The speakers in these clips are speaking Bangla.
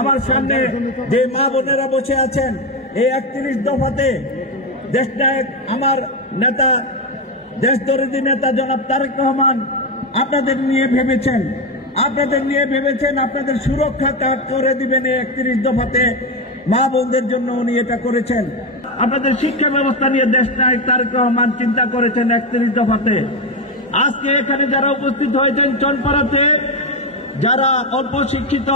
আমার সামনে যে মা বোনেরা বসে আছেন, এই 31 দফাতে দেশনায়ক আমার নেতা, দেশদরদী নেতা জনাব তারেক রহমান আপনাদের নিয়ে ভেবেছেন, আপনাদের সুরক্ষা কাট করে দিবেন। এই 31 দফাতে মা বোনদের জন্য উনি এটা করেছেন। আপনাদের শিক্ষা ব্যবস্থা নিয়ে দেশনায়ক তারেক রহমান চিন্তা করেছেন 31 দফাতে। আজকে এখানে যারা উপস্থিত হয়েছেন চনপাড়াতে, যারা অল্প শিক্ষিত,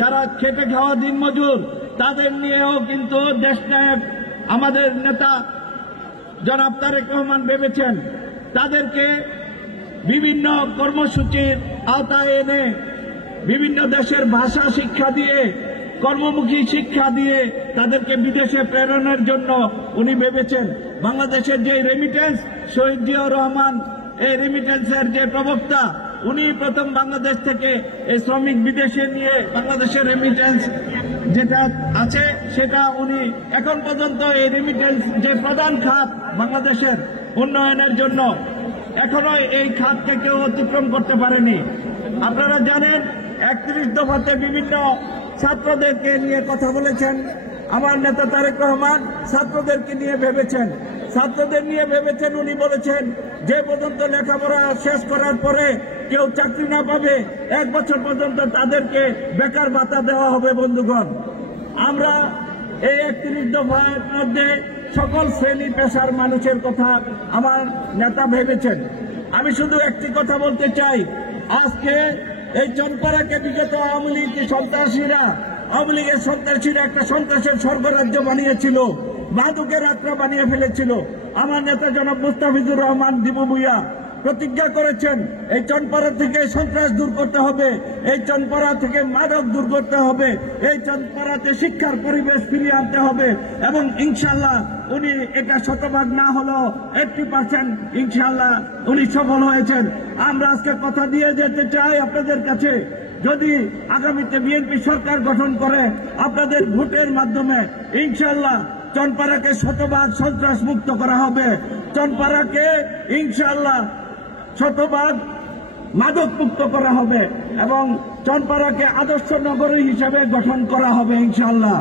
যারা খেটে খাওয়া দিনমজুর, তাদের নিয়েও কিন্তু দেশনায়ক আমাদের নেতা জনাব তারেক রহমান ভেবেছেন। তাদেরকে বিভিন্ন কর্মসূচির আওতায় এনে বিভিন্ন দেশের ভাষা শিক্ষা দিয়ে, কর্মমুখী শিক্ষা দিয়ে তাদেরকে বিদেশে প্রেরণের জন্য উনি ভেবেছেন। বাংলাদেশের যে রেমিটেন্স, শহীদ জিয়াউর রহমান এই রেমিটেন্সের যে প্রবক্তা, উনি প্রথম বাংলাদেশ থেকে এই শ্রমিক বিদেশে নিয়ে বাংলাদেশের রেমিটেন্স যেটা আছে সেটা উনি এখন পর্যন্ত এই রেমিটেন্স যে প্রধান খাত বাংলাদেশের উন্নয়নের জন্য এখনো এই খাতকে কেউ অতিক্রম করতে পারেনি। আপনারা জানেন 31 দফাতে বিভিন্ন ছাত্রদেরকে নিয়ে কথা বলেছেন। আমার নেতা তারেক রহমান ছাত্রদেরকে নিয়ে ভেবেছেন, উনি বলেছেন যে পর্যন্ত লেখাপড়া শেষ করার পরে কেউ চাকরি না পাবে 1 বছর পর্যন্ত তাদেরকে বেকার ভাতা দেওয়া হবে। বন্ধুগণ, আমরা এই 31 দফার মধ্যে সকল শ্রেণী পেশার মানুষের কথা আমার নেতা ভেবেছেন। আমি শুধু একটি কথা বলতে চাই, আজকে এই চনপাড়াকে বিগত আওয়ামী লীগের সন্ত্রাসীরা একটা সন্ত্রাসের স্বর্গরাজ্য বানিয়েছিল, মাদকের আখড়া বানিয়ে ফেলেছিল। আমার নেতা জনাব মুস্তাফিজুর রহমান দিবু ভূঁইয়া প্রতিজ্ঞা করেছেন এই চনপাড়া থেকে সন্ত্রাস দূর করতে হবে, এই চনপাড়া থেকে মাদক দূর করতে হবে, এই চনপাড়াতে শিক্ষার পরিবেশ ফিরিয়ে আনতে হবে। এবং ইনশাআল্লাহ উনি এটা 100% না হলেও 80% ইনশাআল্লাহ উনি সফল হয়েছেন। আমরা আজকে কথা দিয়ে যেতে চাই আপনাদের কাছে, যদি আগামীতে বিএনপি সরকার গঠন করে আপনাদের ভোটের মাধ্যমে ইনশাআল্লাহ চনপাড়াকে 100% সন্ত্রাস মুক্ত করা হবে, চনপাড়াকে ইনশাআল্লাহ 100% মাদক মুক্ত করা হবে এবং চনপাড়াকে আদর্শ নগরী হিসেবে গঠন করা হবে ইনশাআল্লাহ।